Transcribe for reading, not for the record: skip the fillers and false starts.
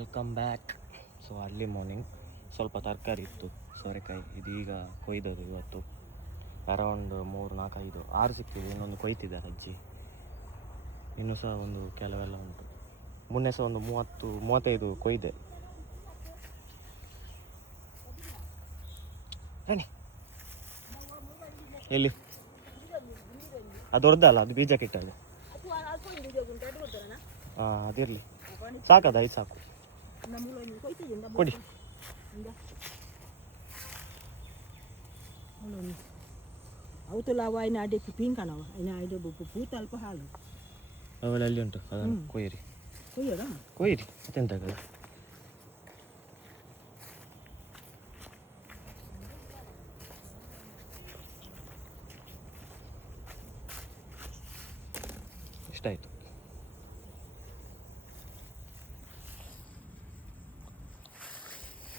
Welcome back. So early morning ಸ್ವಲ್ಪ ತರಕಾರಿ ಇತ್ತು, ಸೋರೆಕಾಯಿ ಇದೀಗ ಕೊಯ್ದದು. ಇವತ್ತು ಅರೌಂಡ್ 3 4 5 6 ಸಿಕ್ಕಿದೆ, ಇನ್ನೊಂದು ಕೊಯ್ತಿದ್ದಾರೆ ಅಜ್ಜಿ. ಇನ್ನೂ ಸಹ ಒಂದು ಕೆಲವೆಲ್ಲ ಉಂಟು. ಮೊನ್ನೆ ಸಹ ಒಂದು 30 35 ಕೊಯ್ದೆ. ಬನ್ನಿ. ಎಲ್ಲಿ ಅದು ದೊಡ್ಡದಲ್ಲ, ಅದು ಬೀಜಕ್ಕೆ ಇಟ್ಟದ್ದು. ಹಾಂ ಅದಿರಲಿ, ಸಾಕದ ಐದು ಸಾಕು ಕೊಡಿ. ಅವೆಲ್ಲ ಅಲ್ಲಿ ಉಂಟು, ಅದನ್ನು ಕೊಯ್ಯಿರಿ ಕೊಯ್ಯಿರಿ, ಮತ್ತೆಂತಾಗಲ್ಲ. ಇಷ್ಟಾಯಿತು.